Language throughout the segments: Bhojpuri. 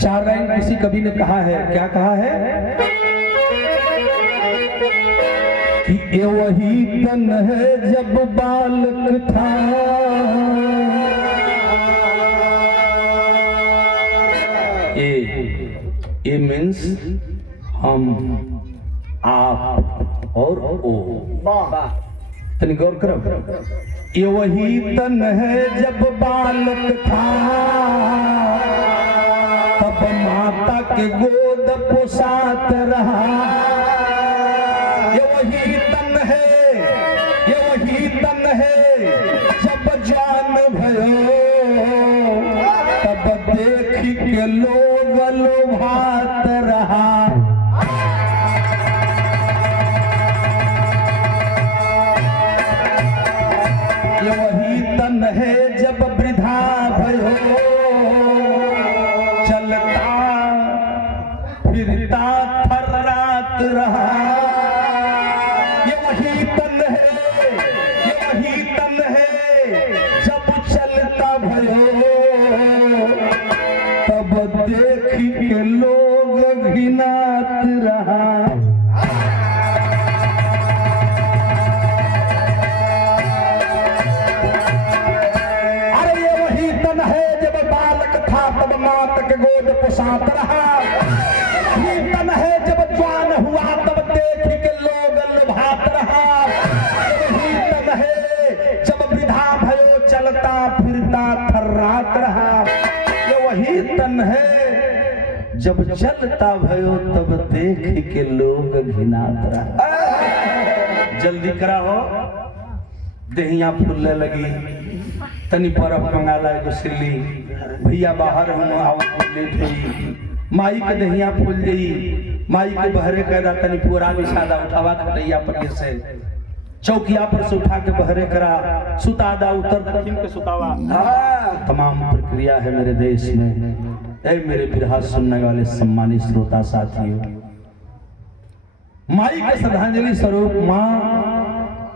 चार लाइन किसी कवि ने कहा है, क्या कहा है कि ये वही तन है जब बालक था, ए मीन्स हम, आप और ओ। तनी गौर करो, ये वही तन है जब बालक था, तब माता के गोद पोसात रहा। ये वही तन है, ये वही तन है जब जान भयो, तब देख के लोग लोभात रहा। ये वही तन है जब वृद्धा भयो, चलता फिरता थर्रात रहा। ये वही तन है, ये वही तन है जब चलता भयो, तब देख के लोग घिनात रहा। माता के गोद पोसात रहा। ये तन है जब जवान हुआ तब देख के लोग लुभात रहा। यही तन है जब वृद्धा भयो चलता फिरता थर्रात रहा। ये वही तन है जब चलता भयो तब देख के लोग घिनात रहा। जल्दी करा हो, देहिया फूलने लगी, तनी बर्फ मंगाला एगो सिल्ली, भैया बाहर हम आओ लेट हुई, माई के दहिया फूल गई, माई के बहरे करा तनी पूरा विषादा उठावा खटैया पर से चौकिया पर से उठा के बहरे करा, सुतादा उतर दक्षिण के सुतावा। तमाम प्रक्रिया है मेरे देश में। ऐ मेरे बिरहा सुनने वाले सम्मानित श्रोता साथियों, माई के श्रद्धांजलि स्वरूप माँ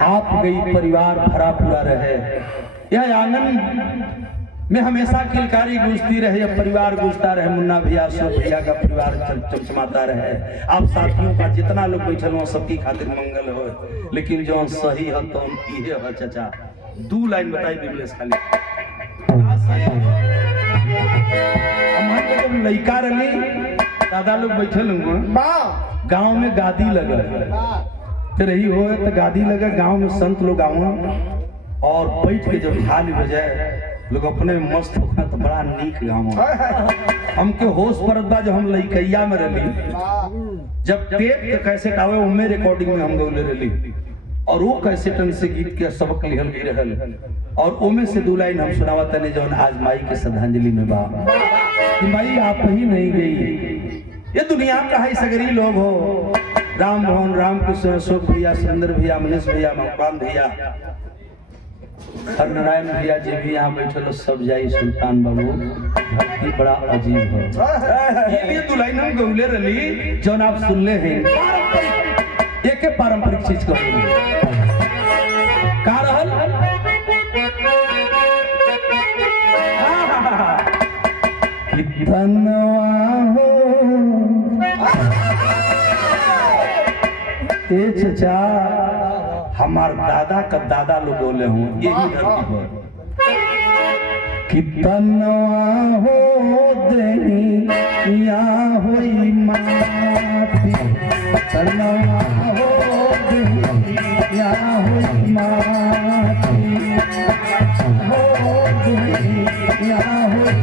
आप गई, परिवार भरा पूरा रहे। यह आंगन में हमेशा किलकारी गूंजती रहे, यह परिवार गूंजता रहे। मुन्ना भैया, सब भैया का परिवार चमचमाता रहे। आप साथियों का जितना लोग बैठल हो सबकी खातिर मंगल हो। लेकिन जो सही है तो ये हो चाचा, 2 लाइन बताई बिमलेश खाली। जब लड़का रही दादा लोग बैठल होंगे, गाँव में गादी लगा रही हो तो गादी लगा, गाँव में संत लोग आओ और बैठ के जब थाली बजाए लोग अपने मस्त होगा तो बड़ा नीक गाँव। हमके होश परत बा जब हम लइकैया में रही, जब टेप के कैसेट आवे उनमें रिकॉर्डिंग में हम गौले रही, और वो कैसेटन से गीत के सबक लिखल गई रहल, और उनमें से 2 लाइन हम सुनावा तने जो आज माई के श्रद्धांजलि में बा कि माई आप ही नहीं गई, ये दुनिया का है सगरी लोग हो। राम मोहन, राम कृष्ण, अशोक भैया, सुरेंद्र भैया, मनीष भैया, मकवान भैया, नारायण भैया जी भी यहाँ बैठे, सब जाई सुल्तान बाबू। धरती बड़ा अजीब है। ये 2 लाइन हम गौले रही जो आप सुनले हैं, एक पारंपरिक चीज को का रहल कितनवा हो ए चचा, हमार दादा का दादा लोग बोले हूँ यही धरती पर। कितनवा हो दे या होई माती, कितनवा हो दे या होई माती, हो दे या होई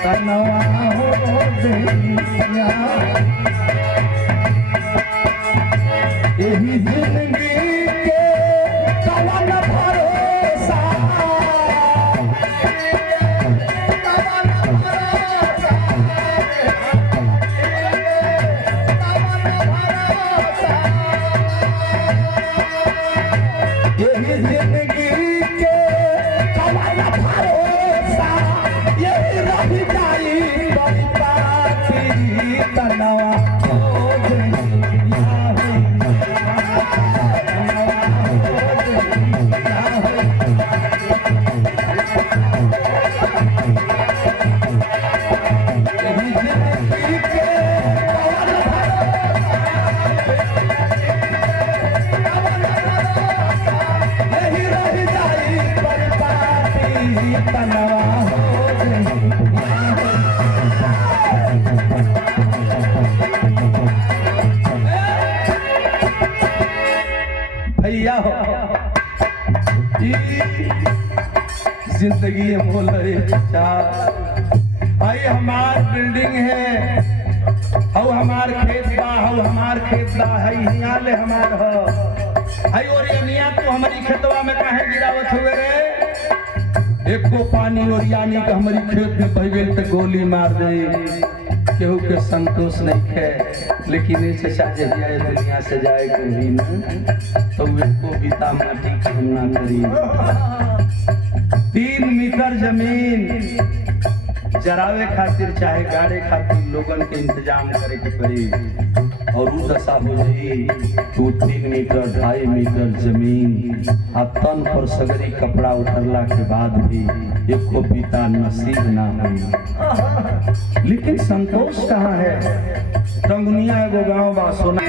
कितनवा हो दे या यही जिंदगी के कवन भरोसा, यही जिंदगी के कवन भरोसा, यही रह जाई बड़ी बाती। तनवा हो जिंदगी मोल भाई हमार बिल्डिंग है, हऊ हमार खेत बा, हऊ हमार खेत बा, हई यहाँ ले हमार हई और अनिया तो हमारी खेतवा में काहे गिरावत हुए रे? एको पानी और यानी कि हमारी खेत में बह गई तो गोली मार दे, केहू के संतोष नहीं है। लेकिन इसे चाहे जाए दुनिया से जाए कभी न तो एको बीता माटी हम ना करी। 3 मीटर जमीन जरावे खातिर चाहे गाड़े खातिर लोगन के इंतजाम करे के पड़ी और उ दशा हो जाई तो 3 मीटर 2.5 मीटर जमीन आ तन पर सगरी कपड़ा उतरला के बाद भी एको बीता नसीब ना हुई। लेकिन संतोष कहाँ है? रंगुनिया एगो गाँव बा सोना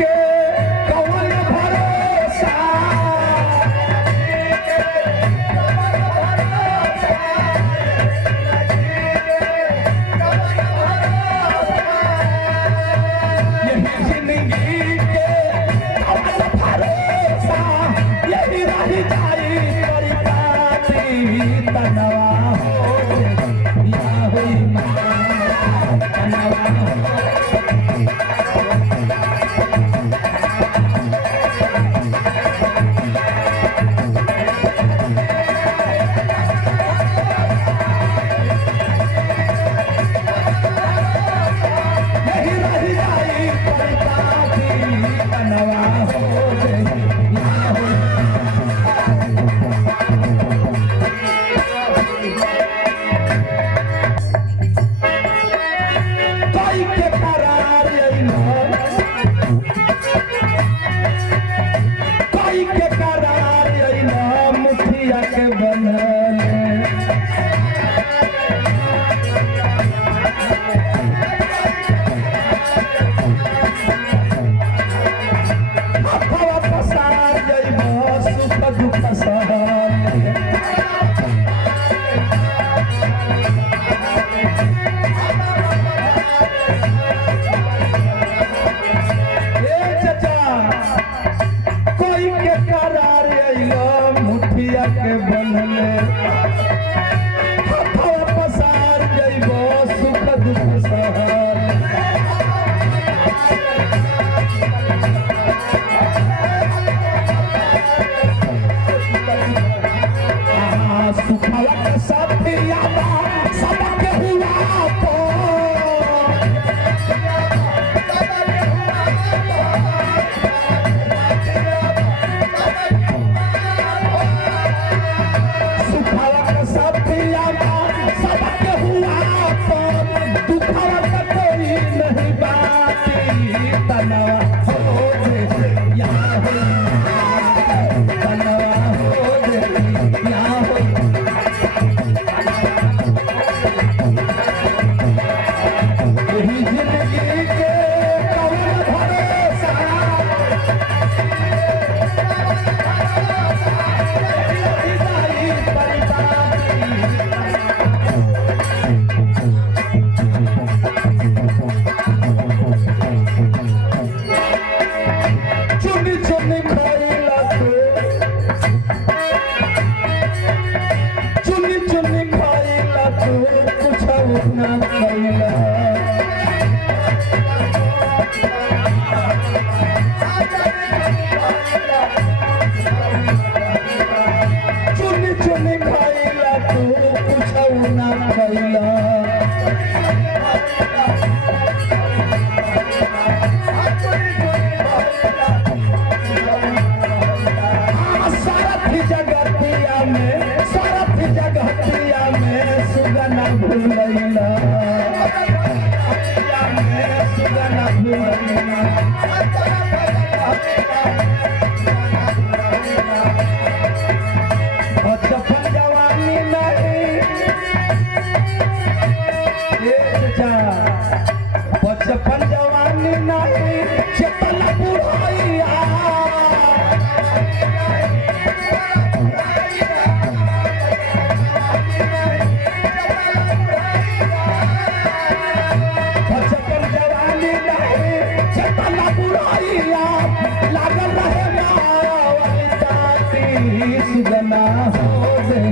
सुगना हो गए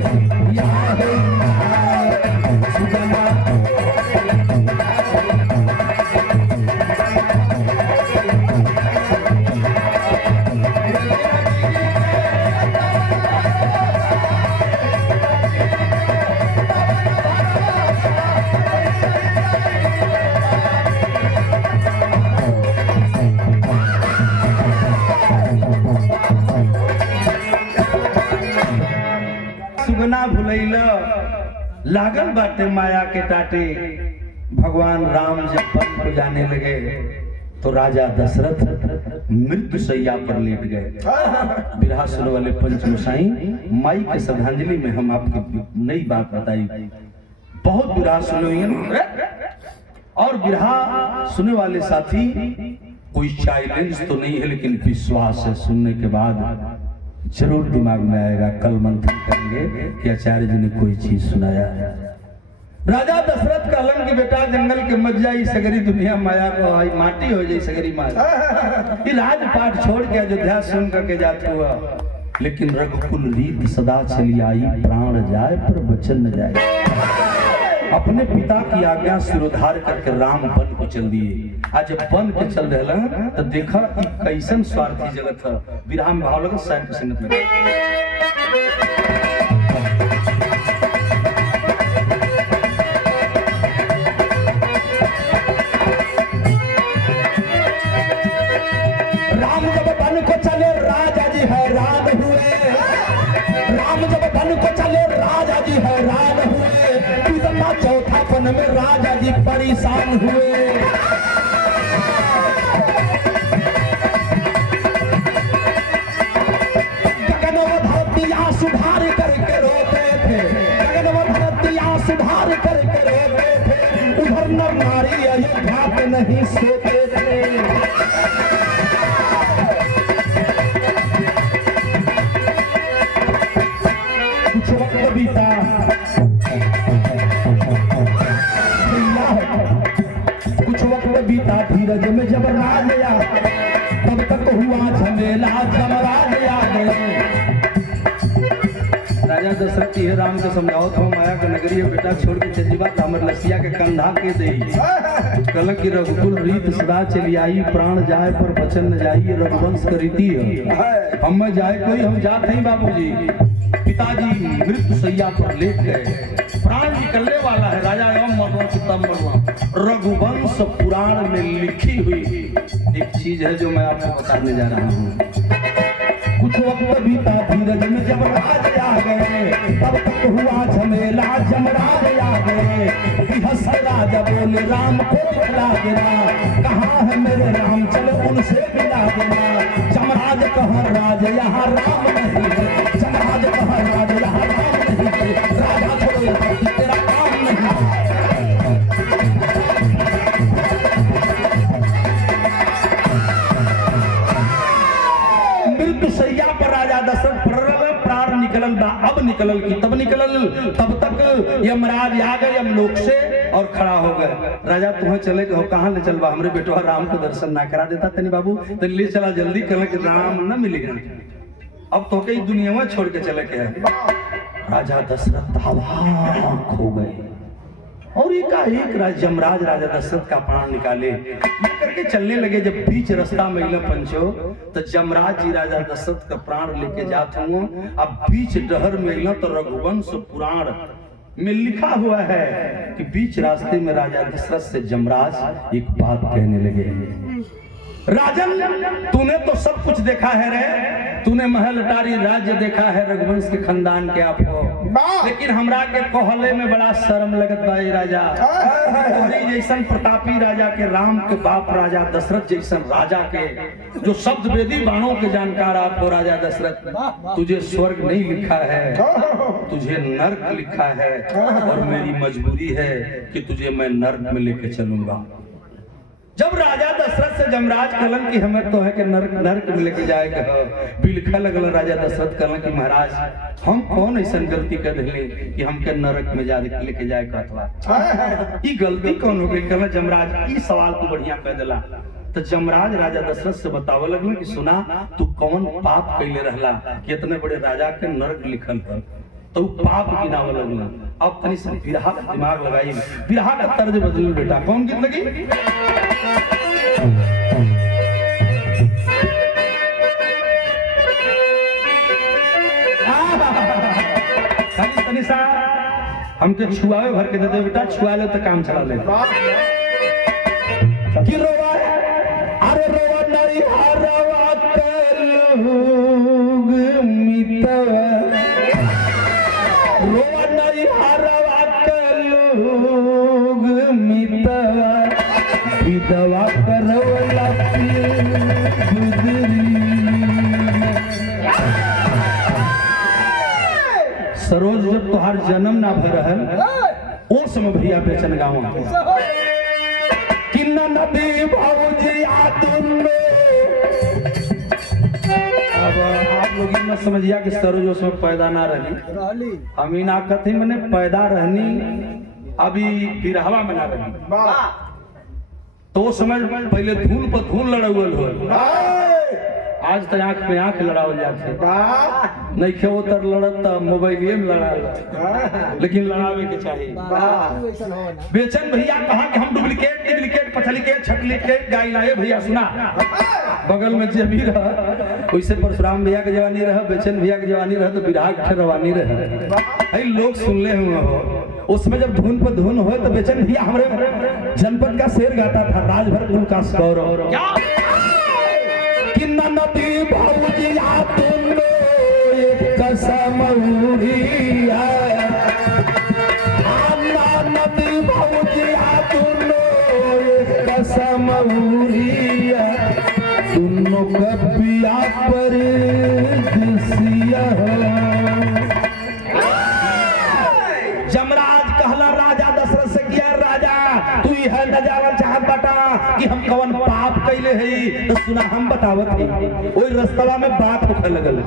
याद सुगना सुगना भुलैला लागल बाटे माया के टाटे। भगवान राम जब वन को जाने लगे तो राजा दशरथ मृत्यु शैया पर लेट गए। बिरहा सुनने वाले पंचमसाई माई के श्रद्धांजलि में हम आपको नई बात बताई। बहुत बिरहा सुने हुए और बिरहा सुनने वाले साथी कोई चैलेंज तो नहीं है, लेकिन विश्वास है सुनने के बाद जरूर दिमाग में आएगा। कल मंथन करेंगे कि आचार्य जी ने कोई चीज सुनाया। राजा दशरथ का अलम की बेटा जंगल के मत जाई सगरी दुनिया माया को आई माटी हो जाई सगरी माया। राजपाट छोड़ के अयोध्या सुन करके जाते हुआ, लेकिन रघुकुल रीत सदा चली आई, प्राण जाए पर वचन न जाए। अपने पिता की आज्ञा सिरोधार करके राम वन को चल दिए। आज जब वन के चल रहे तो देखा कैसन स्वार्थी जगत है। विराह में भाव लगा साइड संगत लगा। राम जब वन को चले राजा जी हैरान हुए। राम जब वन को चले राजा जी हैरान हुए। चौथा पन में राजा जी परेशान हुए। गगनव धरतियां सुधार करके रोते थे। गगनव धरतियां सुधार करके रोते थे। उधर नर नारी अयोध्या पे नहीं सोते थे। कुछ वक्त बीता, बीता धीरज में जब राज आया तब तक हुआ झमेला जमराज आ गए। राजा दशरथ जी राम को समझाओ तो माया का नगरी बेटा छोड़ के चली बात हमर लसिया के कंधा के दे। कल की रघुकुल रीत सदा चली आई, प्राण जाए पर वचन न जाई। रघुवंश की रीति है। हम जाए कोई हम जात नहीं बाबूजी। पिताजी मृत्यु शैया पर लेट गए, प्राण निकलने वाला है। राजा एवं रघुवंश पुराण में लिखी हुई एक चीज है जो मैं आपको बताने जा रहा हूँ। कुछ वक्त बीता धीरज में जब राज आ गए तब तक हुआ झमेला जमराज आ गए। राजा बोले राम को दिखला देना, कहाँ है मेरे राम चलो उनसे मिला देना। जमराज कहाँ राज यहाँ राम नहीं है। जमराज कहाँ राज यहाँ राम नहीं है। राजा छोड़ो तेरा काम नहीं। मृत्यु शैया पर राजा दशरथ प्राण निकलल बा। अब निकलल की तब निकलल, तब तक यमराज आ गए यमलोक से और खड़ा हो गए। राजा तुम्हें चले गए कहाँ ले चलबा? हमरे बेटवा राम को दर्शन ना करा देता तनी बाबू तो ले चला जल्दी, कल के राम न मिलेगा। अब तो कई दुनिया में छोड़ के चले गए। राजा दशरथ अवाक हो गए और एक यमराज राजा दशरथ का प्राण निकाले करके चलने लगे। जब बीच रास्ता में पंचो तो यमराज जी राजा दशरथ का प्राण लेके जाते हुए अब बीच डहर में तो रघुवंश पुराण में लिखा हुआ है कि बीच रास्ते में राजा दशरथ से यमराज एक बात कहने लगे। राजन तूने तो सब कुछ देखा है रे, तूने महल अटारी राज्य देखा है रघुवंश के खानदान के आपको, लेकिन हमरा के कोहले में बड़ा शर्म लगत भाई राजा। तोहरी जैसन प्रतापी राजा के राम के बाप राजा दशरथ जैसन राजा के जो शब्द वेदी बाणों के जानकार आपको राजा दशरथ, तुझे स्वर्ग नहीं लिखा है, तुझे नर्क लिखा है और मेरी मजबूरी है कि तुझे मैं नर्क में लेके चलूंगा। जब राजा दशरथ से यमराज कलन की हमें तो है कि नर्क में लेके जाएगा बिलखा लगल। राजा दशरथ कलन की महाराज हम कौन ऐसा गलती कर दिले कि हमके नरक में जा लेके जाए कहतवा, ई गलती कौन हो गई? कहला यमराज ई सवाल तू बढ़िया कह दिला। तो जमराज राजा दशरथ से बतावे लगल कि सुना तू कौन पाप कैले रहला कि इतने बड़े राजा के नरक लिखल पर तो पाप गिनावे लगल। अब तनी से बिरहा का दिमाग लगाई, बिरहा का तर्ज बदल बेटा। कौन गीत लगी? तनी सा हमके छुआवे भर के दे दे बेटा, छुआ ले तो काम चला ले। कि रोवा अरे रोवा नरी हरवा कलुग मितवा, रोवा नरी हरवा कलुग मितवा, विधवा करवला गुजरी। सरोज जब तुहार जन्म ना भर है ओ समय भैया बेचन गाँव किन्ना नदी भाऊजी आदुन्नो। अब आप लोग इतना समझिया कि सरोज उसमें पैदा ना रही, हम ही ना कथी मने पैदा रहनी अभी बिरहवा में ना रही। तो समय पहले धूल पर धूल लड़ावल हो, आज तो आंख में आंख लड़ावल जाते नहीं खे उतर लड़त मोबाइल में लड़ा, लेकिन लड़ावे के चाहिए। बेचन भैया कहा कि हम डुप्लीकेट पथलिकेट छटलिकेट गाय लाए भैया। सुना बगल में जमी रहा वैसे परशुराम भैया के जवानी रहा, बेचन भैया के जवानी रहा तो विराग के रवानी रहे। लोग सुनले हुए हो उसमें जब धुन पर धुन हो तो बेचन भैया हमारे जनपद का शेर गाता था, राजभर धुन का गौरव। किन्ना नदी भाऊजी आदुन्नो एक कसम हुरिया, अन्ना नदी भाऊजी आदुन्नो एक कसम हुरिया, दोनों कपिया पर दिसिया। जमराज कहला राजा दशरथ से किया राजा तू यह नजारा चाहत बाटा कि हम कौन पाप कैले है तो सुना हम बतावत है। ओई रस्तवा में बात होखे लगल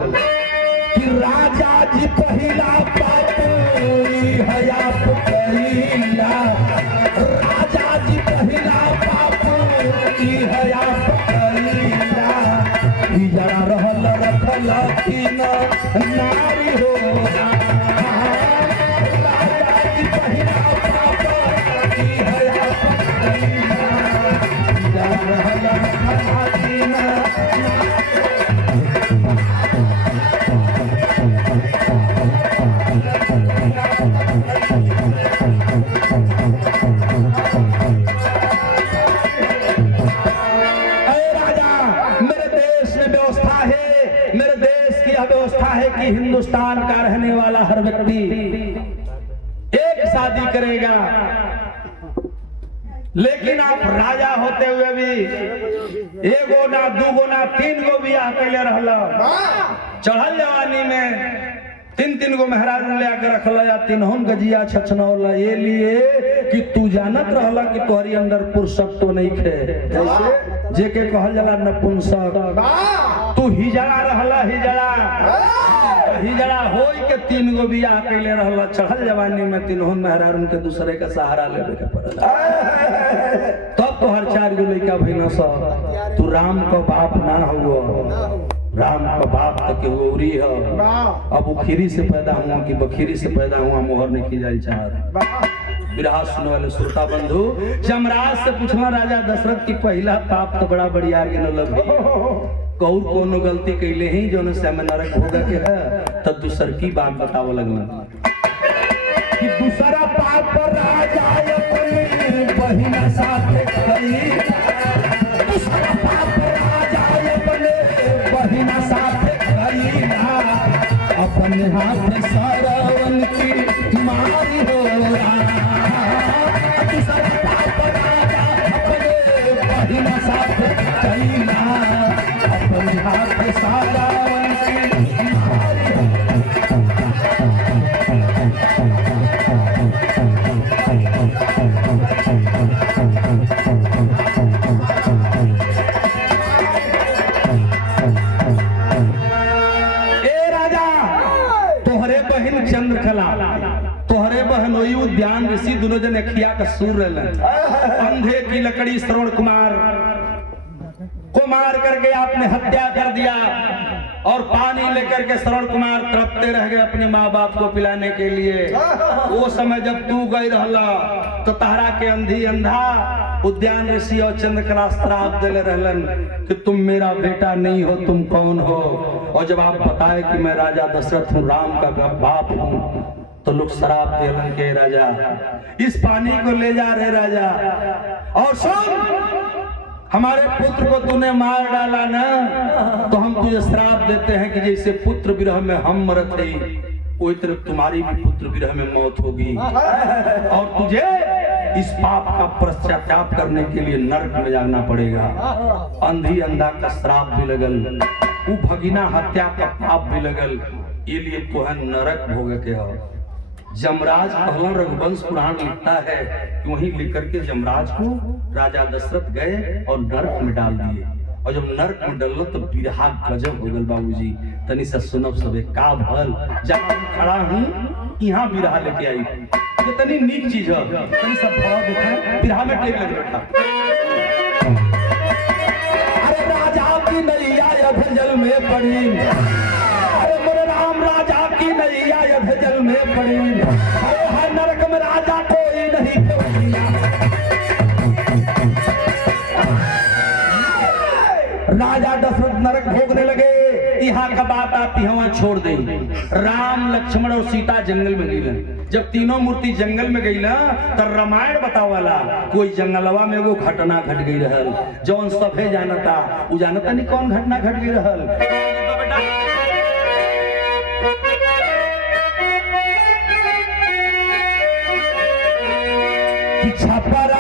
कि राजा जी पहिला पाप हयाप कइला, राजा जी पहिला पाप हयाप कइला, जरा रहल रखल कि नारी हो। कि हिंदुस्तान का रहने वाला हर व्यक्ति एक शादी करेगा, लेकिन आप राजा होते हुए भी एगो ना दूगो ना तीन गो बियाह कैले रहला। चढ़ल जवानी में तीन गो मेहरारू ले आकर रखला या तीनहुन गजिया छछनौला, ये लिए कि तू जानत रहला कि तोहरी अंदर पुरुषत्व नहीं खे, जेके कहल जाला नपुंसक। तू हिजड़ा रहला, हिजड़ा होई के तीन गो बियाह कैले रहला। चढ़ल जवानी में तीनहुन मेहरारू के दूसरे का सहारा लेवे के पड़ला, तब तो हर चार गो लड़का भइना सा। तू राम का बाप ना हुआ, राम का बाप तक गौरी है। अब उखीरी से पैदा हुआ कि बखीरी से पैदा हुआ मोहर नहीं की जाए चाह। विरहा सुनने वाले श्रोता बंधु, जमराज से पूछना राजा दशरथ की पहला पाप तो बड़ा बढ़िया कौर कोनो गलती कैले ही जो से हमें नरक भोगा के है, तब दूसर की बात बतावो लगना कि दूसरा पाप राजा अपनी बहिना साथ करी, दूसरा पाप राजा अपने बहिना साथ करी ना, अपने हाथ सारावन की मारी हो। दूसरा पाप राजा अपने बहिना साथ करी ना, अपने हाथ सारावन की मारी हो। चंद्रकला तोहरे बहन वही उद्यान ऋषि दोनों जन अखिया का सूर रहलन, अंधे की लकड़ी श्रवण कुमार मार करके आपने हत्या कर दिया और पानी लेकर के श्रवण कुमार तड़पते रह गए अपने माँ बाप को पिलाने के लिए। वो समय जब तू गई रहला तो तहरा के अंधी अंधा उद्यान ऋषि और चंद्रकला श्राप दिले रहलन कि तुम मेरा बेटा नहीं हो, तुम कौन हो। और जब आप बताए कि मैं राजा दशरथ हूँ, राम का बाप हूँ, तो लोग शराब देलन के राजा इस पानी को ले जा रहे राजा। और सुन, हमारे पुत्र को तूने मार डाला ना, तो हम तुझे श्राप देते हैं कि जैसे पुत्र विरह में हम मरत थे, वही तरह तुम्हारी भी पुत्र विरह में मौत होगी और तुझे इस पाप का पश्चाताप करने के लिए नरक में जाना पड़ेगा। अंधी अंधा का श्राप भी लगल, वो भगिना हत्या का पाप भी लगल, ये लिए तो है नरक भोग के हो। जमराज कहलन, रघुवंश पुराण लिखता है कि वहीं लिख करके जमराज को राजा दशरथ गए और नरक में डाल दिए। और जब नरक में डलो तो बिरहा गजब हो गल बाबूजी। तनी से सुनब सबे का भल जब खड़ा हूँ यहाँ बिरहा लेके आई, तो तनी नीक चीज है, तनी सब भाव देखा बिरहा में टेक लग बैठा। अरे राजा की नैया जल में पड़ी, अरे मेरे राम राजा की नैया जल में पड़ी, अरे हर नरक में राजा कोई नहीं पहुंचा। राजा दशरथ नरक भोगने लगे। यहाँ का बात आती है, वहां छोड़ दे। राम लक्ष्मण और सीता जंगल में गई। जब तीनों मूर्ति जंगल में गई ना, तो रामायण बतावाला कोई जंगलवा में वो घटना घट गई रहल, जौन सभे जानता वो जानता नहीं कौन घटना घट गई रहल। छपरा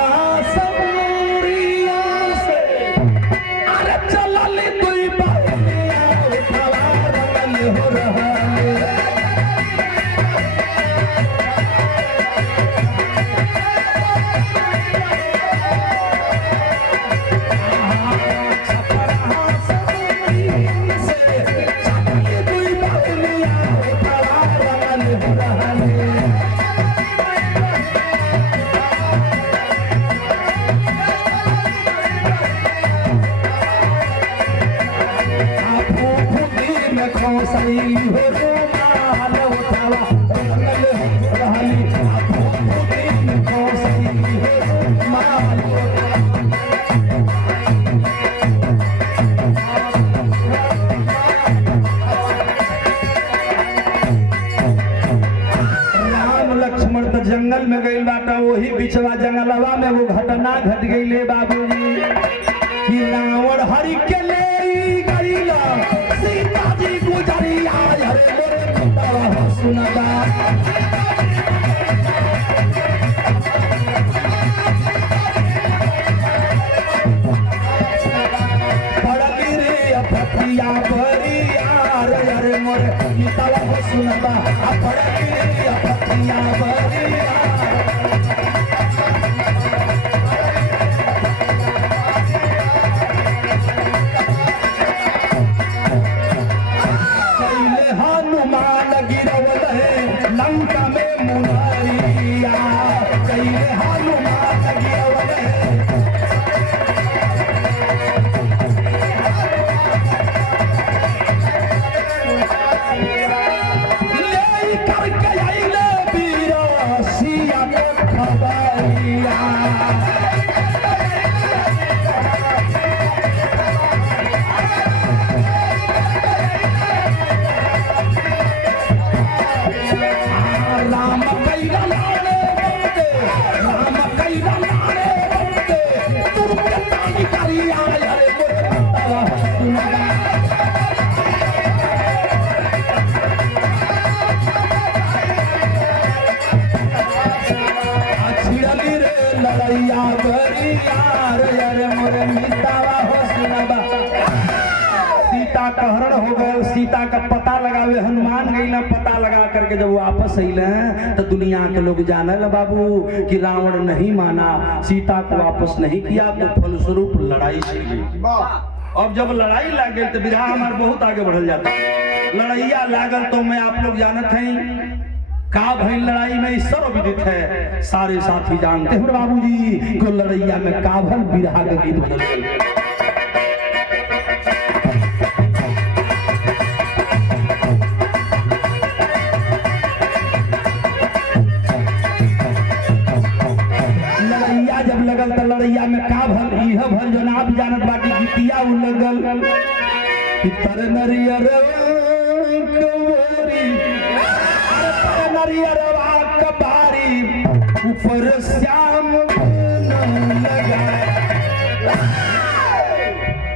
जंगल में गई बाटा, वही बिचवा जंगलवा में वो घटना घट गई ले बाबूजी कि रावण हरि के ले गईला सीता जी गुजरी आय हरे मोरे पिता सुनदा। पड़ली रे अपतिया भरी यार हरे मोरे पिता सुनदा। पड़ली रे अपतिया भरी लंका में मुनरिया कईले हनुमान गिरवले। ले करके आइले वीर सिया के खबरिया। राम कैला लाड़े बंदे, राम कैला लाड़े बंदे, तुम कितनी करी आए हरे मोरे बंदा सुनगा। छिड़ली रे लड़ैया गरी यार हरे मोरे मितावा हो सुनबा। सीता का हरण हो गए, सीता का पता लगावे हनुमान गई ना, पता लगा करके जब वापस अइले तो दुनिया के लोग जाने ल बाबू कि रावण नहीं माना, सीता को वापस नहीं किया, तो फलस्वरूप लड़ाई छिड़ गई। अब जब लड़ाई लग गई तो बिरहा हमारे बहुत आगे बढ़ल जाता। लड़ैया लागल तो मैं आप लोग जानत हैं का भइल लड़ाई में सर्वविदित है, सारे साथी जानते हैं बाबूजी को लड़ैया में का भल बिरहा का गीत बदल गई। लगल त लड़ैया में का भल इह भल जो आप जानत बाटी गीतिया उ लगल कि तर नरियर कवरी अरे तर नरियरवा कबारी ऊपर श्याम लगा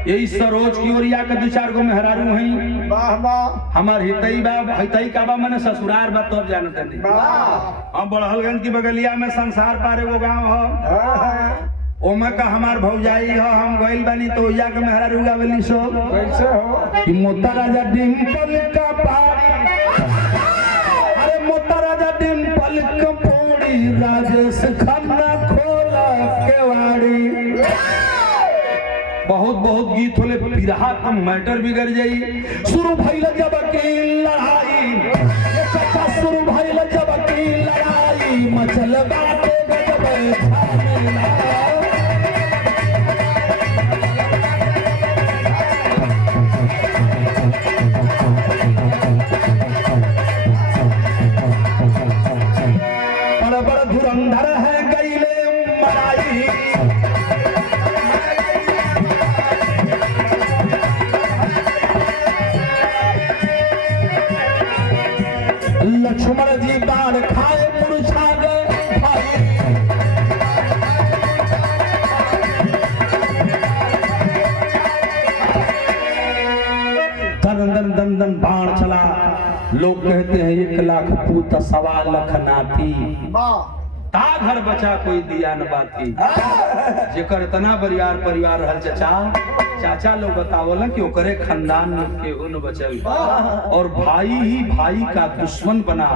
यही सरोज की ओरिया के दो चार गो मेहरारू हैं वाह वाह हमार हितई बा हितई का बा मने ससुरार बा तब जानत नहीं वाह हम बड़हलगंज की बगलिया में संसार पार एगो गांव ह हाँ, ओमे का हमार भौजाई ह हम गइल बानी तो ओइया के मेहरारू गावेली सो कैसे हो कि मोता राजा डिंपल का पारी अरे मोता राजा डिंपल का पोड़ी राजेश खन्ना खोला केवाड़ी बहुत बहुत गीत होले बिरहा का मैटर बिगड़ जाई शुरू भइल जब की लड़ाई ये चचा शुरू भइल जब की लड़ाई मचल बाटे गजब झमेला बड़ बड़ धुरंधर है गईले मराई लक्ष्मण जी बाण खाए पुरुषा गए भाई दन दन दन बाण चला लोग कहते हैं 1 लाख पूत 1.25 लाख नाती वाह ता घर बचा कोई दिया न बाती जेकर इतना बरियार परिवार रहल चाचा लोग बतावलन कि ओकरे खानदान में केहू न बचल और भाई ही भाई का दुश्मन बना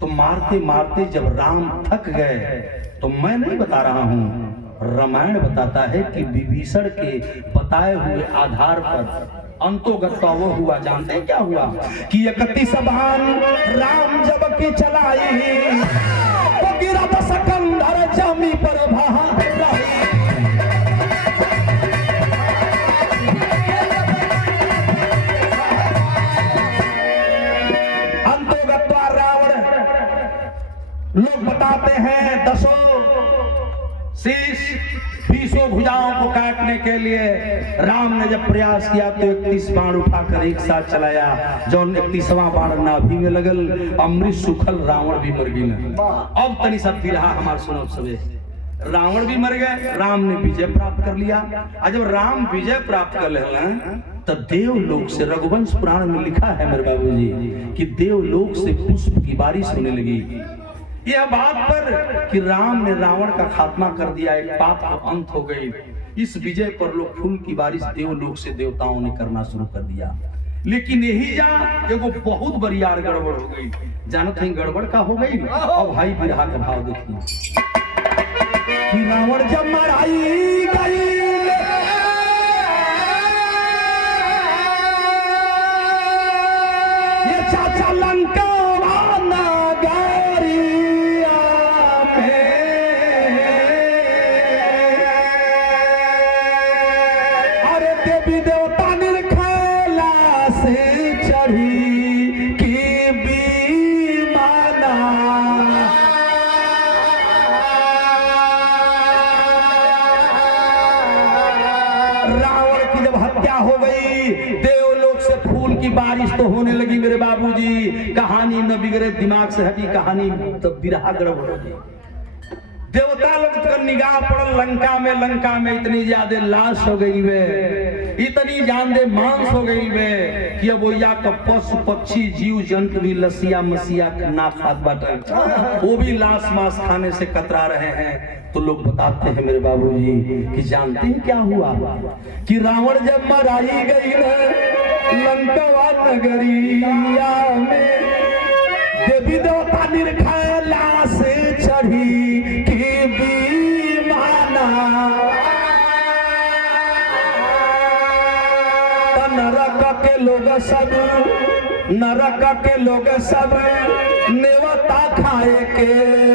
तो मारते मारते जब राम थक गए तो मैं नहीं बता रहा हूँ रामायण बताता है कि विभीषण के बताए हुए आधार पर अंतोगत वो हुआ जानते हैं क्या हुआ कि 31 बाण राम जब की चलाई तो गिरा था सिकंदर जमी पर अंतोगत रावण लोग बताते हैं 10 शीश 20 भुजाओं को काटने के लिए राम ने जब प्रयास किया तो 31 बाण उठाकर एक साथ चलाया जो 31वां बाण नाभि में लगल अमृत सुखल रावण भी मर गया अब तनी सब बिरहा हमार सुनो सबे रावण भी मर गए राम ने विजय प्राप्त कर लिया और जब राम विजय प्राप्त कर ले तो देवलोक से रघुवंश पुराण में लिखा है मेरे बाबूजी कि देवलोक से पुष्प की बारिश होने लगी यह बात पर कि राम ने रावण का खात्मा कर दिया एक पाप का अंत हो गई इस विजय पर लोग फूल की बारिश देवलोक से देवताओं ने करना शुरू कर दिया लेकिन यही जा एगो बहुत बरियार गड़बड़ हो गई जानत है गड़बड़ का हो गई और भाई बिरहा का भाव देखिए कि रावण जब मराई गई ये चाचा लंका बारिश तो होने लगी मेरे बाबूजी कहानी न बिगड़े दिमाग से हटी कहानी तो बिरहा गड़बड़ हो गई देवता लोग का निगाह पड़ल लंका में इतनी ज्यादा लाश हो गई वे इतनी जानदे मांस हो गई वे कि अब या का पशु पक्षी जीव जंतु भी लसिया मसिया ना खात बाटे वो भी लाश मांस खाने से कतरा रहे हैं तो लोग बताते हैं मेरे बाबूजी कि जानते हैं क्या हुआ कि रावण जब मराई गई लंका नगरिया में देवी देवता निर्भय लाश चढ़ी की बीमाना नरक के लोग सब नेवता खाए के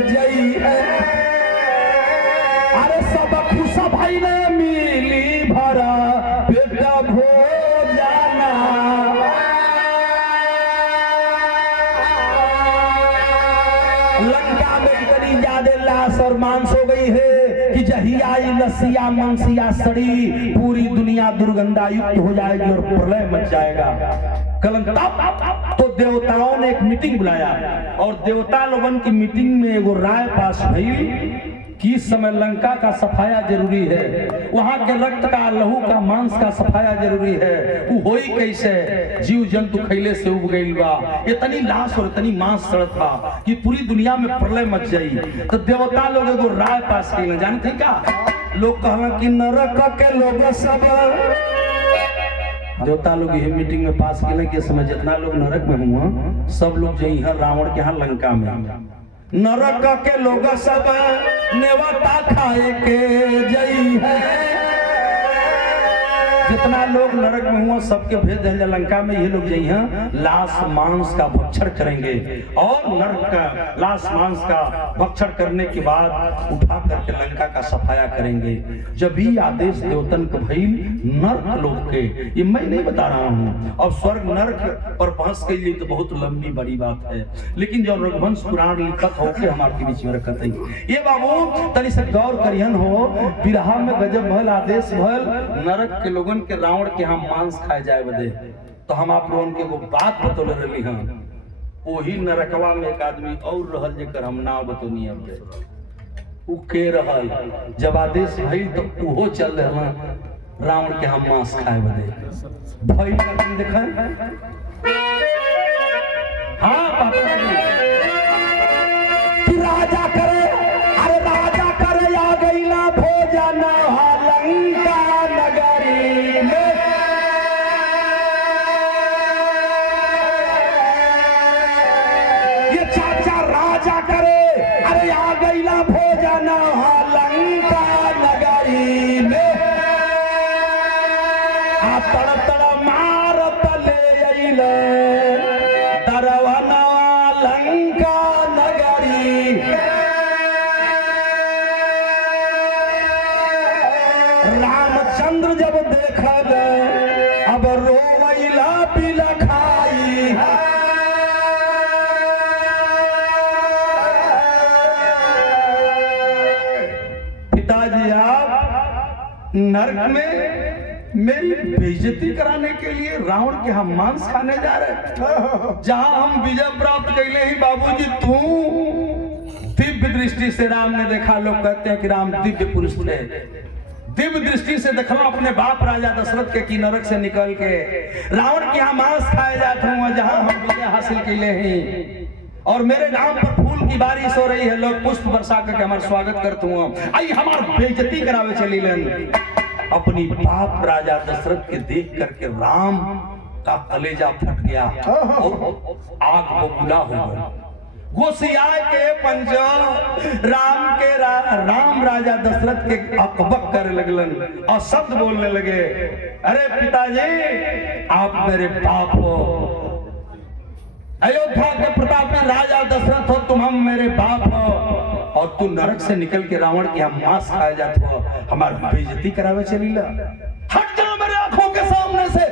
जई है अरे सब खुश भाई ने मिली भरा पेट भोजना लंका में इतनी ज्यादा लाश और मांस हो गई है कि कि जही आई लसिया मनसिया सड़ी, पूरी दुनिया दुर्गंधायुक्त हो जाएगी और प्रलय मच जाएगा। तब तो देवताओं ने एक मीटिंग बुलाया और देवता लोगन की मीटिंग में एगो राय पास भई कि इस समय लंका का सफाया जरूरी है, वहां के रक्त का, लहू का, मांस का सफाया जरूरी है। वो होई कैसे? जीव जंतु खैले से उब गईल बा, इतनी लाश और इतनी मांस सड़त था कि पूरी दुनिया में प्रलय मच जाई। तो देवता लोग एगो राय पास कैलन, जानते हैं का? लोग कहला कि नरक के लोग सब, देवता लोग ये मीटिंग में पास कैलन कि इस समय जितना लोग नरक में हुआ सब लोग जो यहाँ रावण के यहाँ लंका में, नरक के लोग सब नेवता खाए के जई है। जितना लोग नरक में हुआ सबके भेज देंगे लंका में, ये लोग जई हैं लाश मांस का भक्षण करेंगे और नरक का लाश मांस का भक्षण करने के बाद उठा करके लंका का सफाया करेंगे। जब ही आदेश देवतन को भइल नरक लोग के, ये मैं नहीं बता रहा हूँ, और स्वर्ग नरक पर बहस के लिए तो बहुत लंबी बड़ी बात है, लेकिन जो रघुवंश पुराण लिखत हो के हमारे बीच में रखत है। ये बाबू तनी से गौर करियन हो, बिरहा में गजब भल आदेश भल नरक के लोगन के रावण के हम मांस खाए जाए बदे। तो हम आप लोगन के वो बात बतौले रही हैं, वही नरकवा में एक आदमी और रहल जेकर हम नाम बतौनी अब उ के रहल। जब आदेश भइल तो उहो चल रहला रावण के हम मांस खाए बदे। भइल का देखा हाँ पापा कि राजा करे, अरे राजा करे आ गई ना भोजन लंका नगरी में। ये चाचा राजा करे, अरे आ गई ना भोजन लंका नगरी में। आ तड़ तड़ मारत ले अइले दरवना लंका नगरी। रामचंद्र जब देखा गए अब रोवैला बिलखाई। पिताजी आप नरक में मेरी बेइज्जती कराने के लिए रावण के हम मांस खाने जा रहे हैं, जहां हम विजय प्राप्त कैले ही बाबूजी तू दिव्य दृष्टि से राम ने देखा। लोग कहते हैं कि राम दिव्य पुरुष थे, दिव्य दृष्टि से देखला अपने बाप राजा दशरथ के की नरक से निकल के रावण के यहाँ मांस खाए जाते हुए जहां हम विजय हासिल कैले हैं, और मेरे नाम पर फूल की बारिश हो रही है, लोग पुष्प बरसा करके हमारा स्वागत करते हुए आई हमार बेइज्जती करावे चली लेन। अपनी बाप राजा दशरथ के देख करके राम का कलेजा फट गया और आग बबूला हो गया। गोसिया के पंजो राम राजा दशरथ के अकबक करे लगलन और शब्द बोलने लगे, अरे पिताजी आप मेरे बाप हो, अयोध्या के प्रतापी राजा दशरथ हो, तुम हम मेरे बाप हो, और तू नरक से निकल के रावण के हम मांस खाए जाते हो, हमारी बेइज्जती करावे चलीला। हट जाओ मेरे आंखों के सामने से।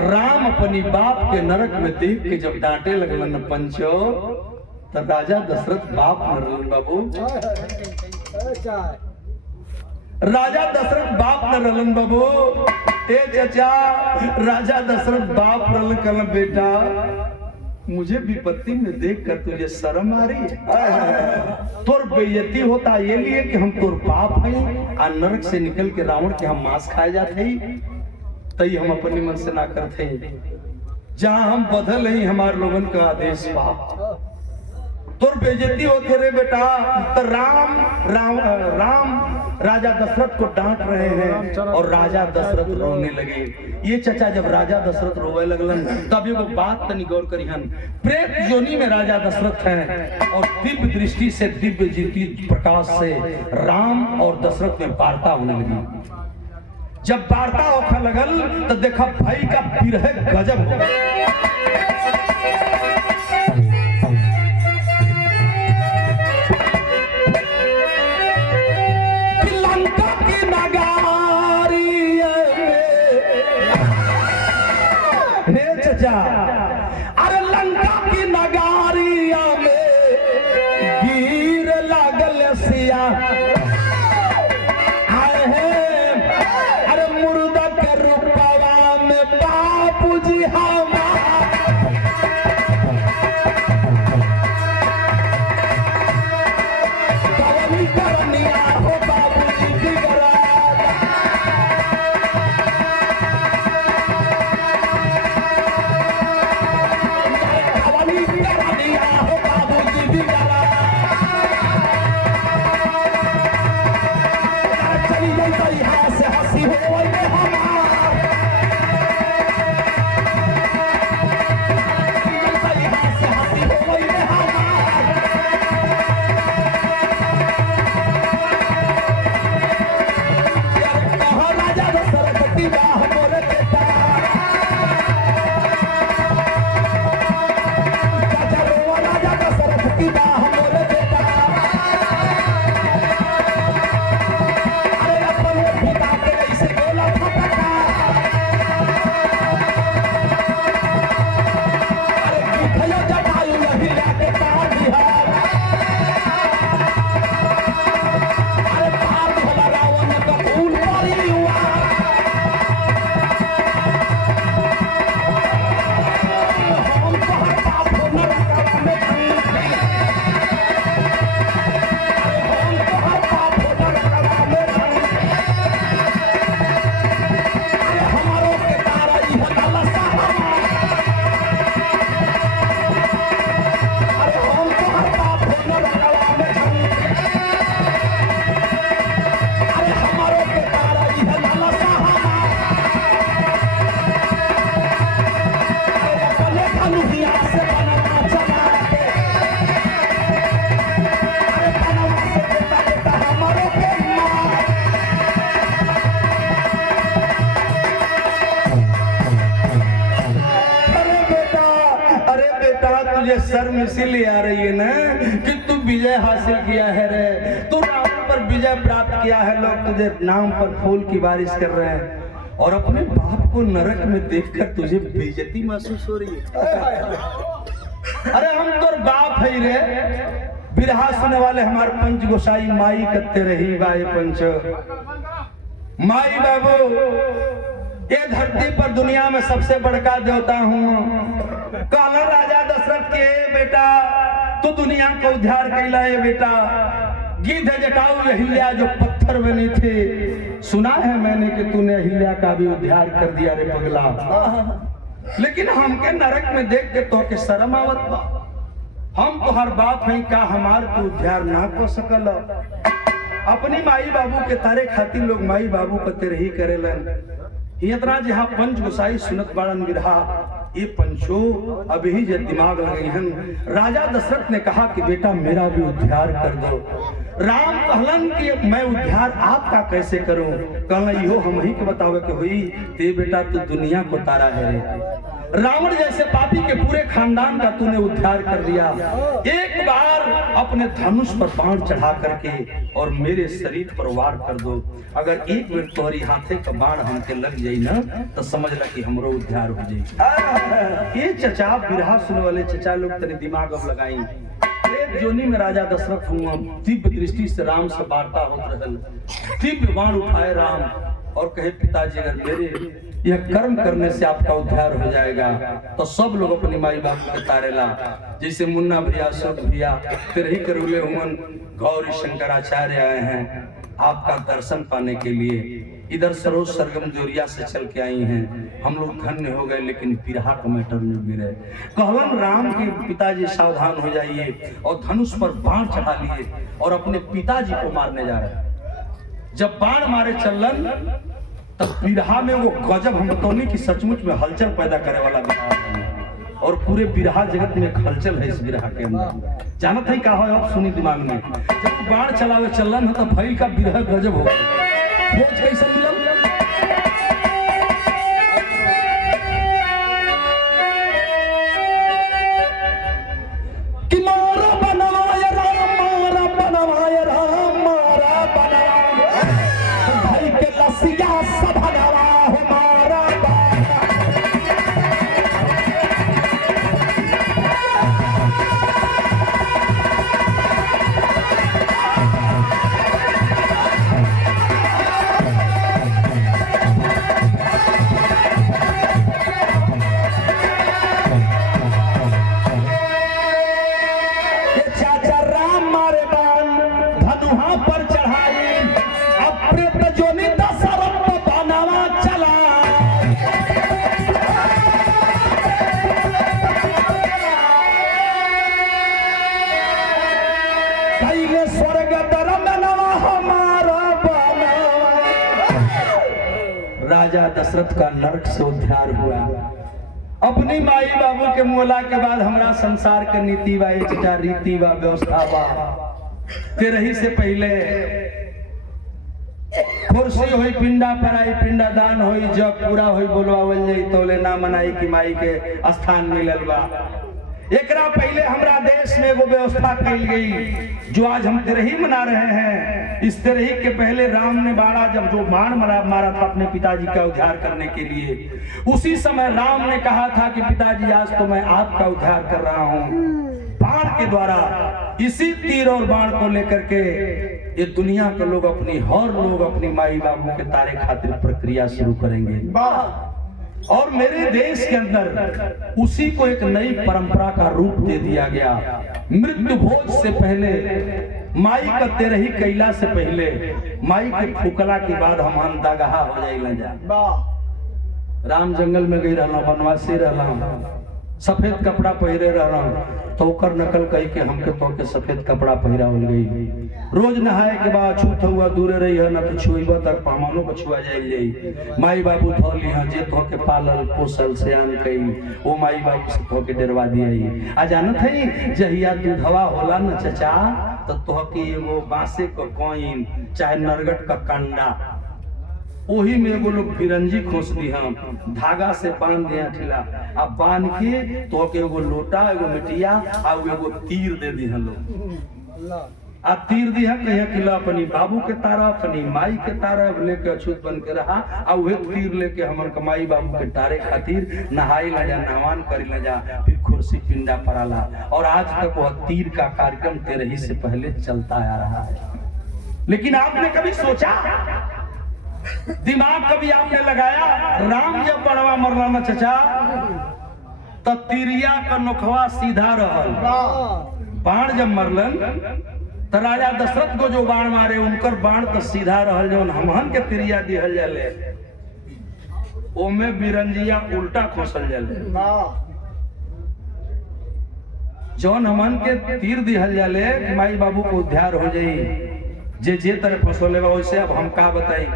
राम अपनी बाप के नरक में देख के जब डांटे लगलन पंचो, तो राजा दशरथ बाप न रहलन बाबू, राजा दशरथ बाप न रहलन बाबू। ए चाचा राजा दशरथ बाप रहलन, कहलन बेटा मुझे विपत्ति में देख कर तुझे शर्म आ रही है? तोर बेइज्जती होता ये लिए कि हम तोर बाप हैं और नरक से निकल के रावण के हम मांस खाए जाते ही, तई हम अपने मन से ना करते हैं। जहां हम बदल ही हमारे लोगन का आदेश बाप, तोर बेइज्जती होते रे बेटा। तो राम राजा दशरथ को डांट रहे हैं और राजा दशरथ रोने लगे। ये चचा जब राजा दशरथ रोवे लगलन तब एगो बात तनी गौर करिहन, प्रेत योनि में राजा दशरथ हैं और दिव्य दृष्टि से दिव्य ज्योति प्रकाश से राम और दशरथ में वार्ता होने लगी। जब वार्ता होने लगल तो देखा भाई का विरह गजब हो गया। अरे लंका की नगारिया में गिर लागल सिया तुझे शर्म इसीलिए आ रही है ना कि तू विजय हासिल किया है रे, तू रावण पर विजय प्राप्त किया है, लोग तुझे नाम पर फूल की बारिश कर रहे हैं और अपने बाप को नरक में देखकर तुझे बेइज्जती महसूस हो रही है। अरे हम तो बाप है रे, बिरहा सुनने वाले हमारे पंच गोसाई माई कत्ते रही बाई पंच माई बाबू, ये धरती पर दुनिया में सबसे बड़का देवता हूँ। काला राजा दशरथ के बेटा तू दुनिया को उद्धार कैला है बेटा। गीध जटाऊ अहिल्या जो पत्थर बनी थी, सुना है मैंने कि तूने अहिल्या का भी उद्धार कर दिया रे पगला। लेकिन हमके नरक में देख के तो के शर्म आवत बा। हम तो हर बाप हैं का हमार तो उद्धार ना को सकल। अपनी माई बाबू के तारे खातिर लोग माई बाबू को तेरे ही करेलन। इतना जहाँ पंच गोसाई सुनत बाड़न बिरहा, ये पंचो अभी जे दिमाग लगे हन। राजा दशरथ ने कहा कि बेटा मेरा भी उद्धार कर दो। राम कहलन कि मैं उद्धार आपका कैसे करूं? कहला इहो हम ही के बतावे के हुई ते बेटा तू दुनिया को तारा है। रावण जैसे पापी के पूरे खानदान का तूने उद्धार कर दिया। एक बार अपने धनुष पर बाण चढ़ा करके और मेरे शरीर पर वार कर दो। अगर एक मिनट तुम्हारी हाथे का बाण हमके लग जाई ना तो समझ ला कि हमरो उद्धार हो जाई। ये चचा बिरहा सुनने वाले चचा लोग तेरे दिमाग अब लगाई। एक जोनी में राजा दशरथ हुआ, दिव्य दृष्टि से राम से वार्ता होत रहल। दिव्य बाण उठाए राम और कहे पिताजी अगर मेरे यह कर्म करने से आपका उद्धार हो जाएगा तो सब लोग अपनी माई बाप के तारेला। जैसे मुन्ना भैया, अशोक भैया तेरे ही करुले हुमन, गौरी शंकराचार्य आए हैं आपका दर्शन पाने के लिए। इधर सरोज सरगम देवरिया से चल के आई हैं। हम लोग धन्य हो गए, लेकिन बिरहा का मैटर में गिरे। कहलन राम के पिताजी सावधान हो जाइए और धनुष पर बाण चढ़ा लिए और अपने पिताजी को मारने जा रहे। जब बाण मारे चलन तब बिरहा में वो गजब हम बतौनी कि सचमुच में हलचल पैदा करे वाला बिरहा है और पूरे बिरहा जगत में एक हलचल है इस बिरहा के अंदर। जानत है क्या हो अब सुनी दिमाग में, जब बाण चलावे चलन तो भइल का बिरहा गजब हो गया। खोज कैसे मिलल कि मारा बनवाए राम, मारा बनवाए राम, मारा बनवाए भाई के लसिया सब भगवा हमारा राजा दशरथ का नरक से उद्धार हुआ। अपनी माई बाबू के मोला के बाद हमरा संसार के नीति बा, चचा रीति बा, व्यवस्था बा। तेरही से पहले कुर्सी होई, पिंडा पराई, पिंडा दान होई, जब पूरा होई बोलवावल जाई तोले ना मनाई कि माई के स्थान मिलल बा। एकरा पहले हमरा देश में वो व्यवस्था कही गई जो आज हम तेरही मना रहे हैं। इस तेरही के पहले राम ने बाड़ा जब जो बाण मारा था अपने पिताजी का उद्धार करने के लिए, उसी समय राम ने कहा था कि पिताजी आज तो मैं आपका उद्धार कर रहा हूँ बाण के द्वारा। इसी तीर और बाण को लेकर के ये दुनिया के लोग अपनी हर लोग अपनी माई बाबू के तारे खातिर प्रक्रिया शुरू करेंगे। और मेरे देश के अंदर उसी को एक नई परंपरा का रूप दे दिया गया। मृत्यु भोज से पहले, माई का तेरही कैला से पहले, माई के फुकला के बाद हम दगहा हो जाए। राम जंगल में गई रहना, वनवासी रहना, सफेद कपड़ा पहरे रहना तो ओकर नकल कही के हमके तो के सफेद कपड़ा पहरा हो गई। रोज नहाए के बाद छूत हुआ दूरे रही है ना तो छुईब तक पामानो को छुआ जाई। माई बाबू धोली है जे तो के पालल पोसल सयान कई वो माई बाबू से तो के डरवा दिया। आ जानत है जहिया दूधवा होला न चचा तो के एगो बांसे को कोइन चाहे नरगट का कंडा वही में एगो लोग फिरंजी खोस दी हम धागा से बांध दिया ठिला अब बांध के तो के एगो लोटा एगो मिटिया आ एगो तीर दे दी हम लोग आ तीर दिया कहिया किला अपनी बाबू के तारा अपनी माई के तारा लेके अछूत बन के रहा आ वही तीर लेके हमन कमाई बाबू के तारे खातिर नहाई ला जा नहवान करी ला जा फिर खुर्सी पिंडा पड़ाला और आज तक वह तीर का कार्यक्रम 13 से पहले चलता आ रहा है। लेकिन आपने कभी सोचा दिमाग कभी आपने लगाया राम जब बड़वा मरला ना चचा तो तिरिया का नोखवा सीधा रहल बाण जब मरलन तो राजा दशरथ को जो बाण मारे उनकर बाण तो सीधा रहल जो हमहन के तिरिया दिहल जाले ओमे बिरंजिया उल्टा खोसल जाले जौन हमन के तीर दिहल जाले माई बाबू को उद्धार हो जाई जे तरह फसोले वैसे अब हम का बताई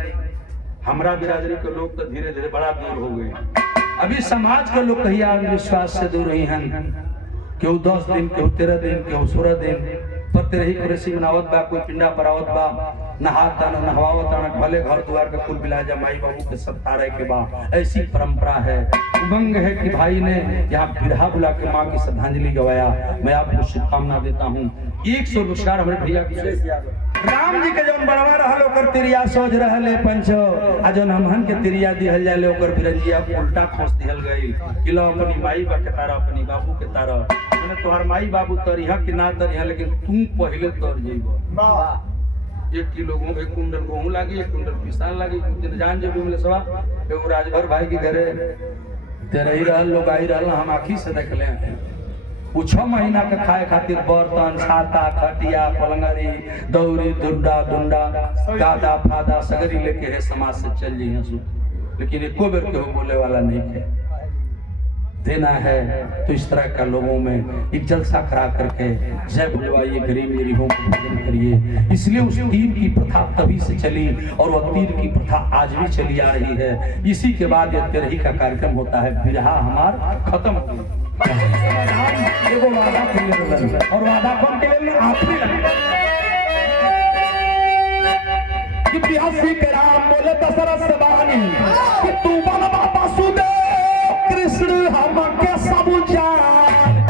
हमरा बिरादरी के लोग तो धीरे धीरे बड़ा दूर हो गए। अभी समाज के लोग कहीं अंधविश्वास से दूर ही हैं केहू 10 दिन केहू 13 दिन केहू 16 दिन पर 13 खुरसी मनावत बा कोई पिंडा परावत बा नहाता न नहवावत भले घर द्वार के कुल मिला जा माई बाबू के सब तारे के बा ऐसी परंपरा है। उमंग है कि भाई ने यहाँ बिरहा बुला के माँ की श्रद्धांजलि गवाया। मैं आपको शुभकामना देता हूँ। 100 नमस्कार हमारे भैया राम जी के जौन बड़वा रहल ओकर तिरिया सोच रहले पंचो आ जौन हमहन के तिरिया दिहल जाले ओकर बिरंजिया उल्टा खोस दिहल गई किला अपनी माई बा के तारा अपनी बाबू के तारा माने तोहर माई बाबू तरिहा कि ना तरिहा लेकिन तू पहले तर जइबो। 1 किलो गेहूं 1 कुंटल गेहूं लागी 1 कुंटल पिसान लागी कुछ दिन जान जे मिले सवा एगो राजभर भाई के घरे तेरे ही रहल लोग आई रहल हम आखी से देखले वो 6 महीना के खाए खातिर बर्तन छाता खटिया पलंगरी दौरी दुंडा गादा फादा सगरी लेके है समाज से चल जाइए सु लेकिन एको बेर के बोले वाला नहीं है देना है तो इस तरह का लोगों में एक जलसा करा करके जय बुलवाइए गरीब गरीबों को भोजन करिए। इसलिए उस तीर की प्रथा तभी से चली और वह तीर की प्रथा आज भी चली आ रही है। इसी के बाद यह 13 का कार्यक्रम होता है बिरहा हमार खत्म हो और वादा कौन के लिए आखिरी कि के राम बोले दशरथ से बानी कि तू बन बाबा सुदे कृष्ण हम के सब जान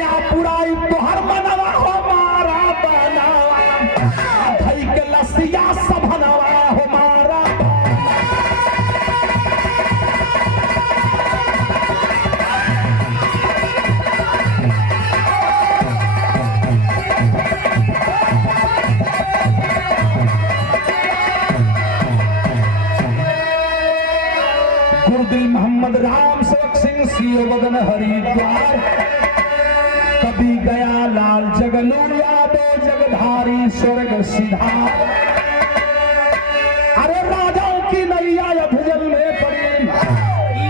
या पुराई तोहर मनवा हमारा बनावा धई के लसिया सब बनवा हमारा गुरुदिल मोहम्मद राम सेवक सिंह सीओ बदन हरिद्वार कभी गया लाल जगलू यादव जगधारी स्वर्ग सिधार अरे राजाओं की नैया या भुजल में पड़ी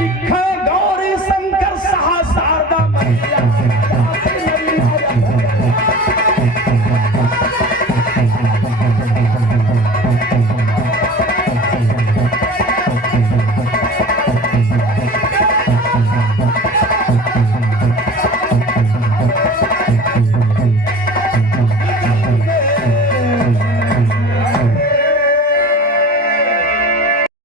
लिखे गौरी शंकर शाह शारदा मैया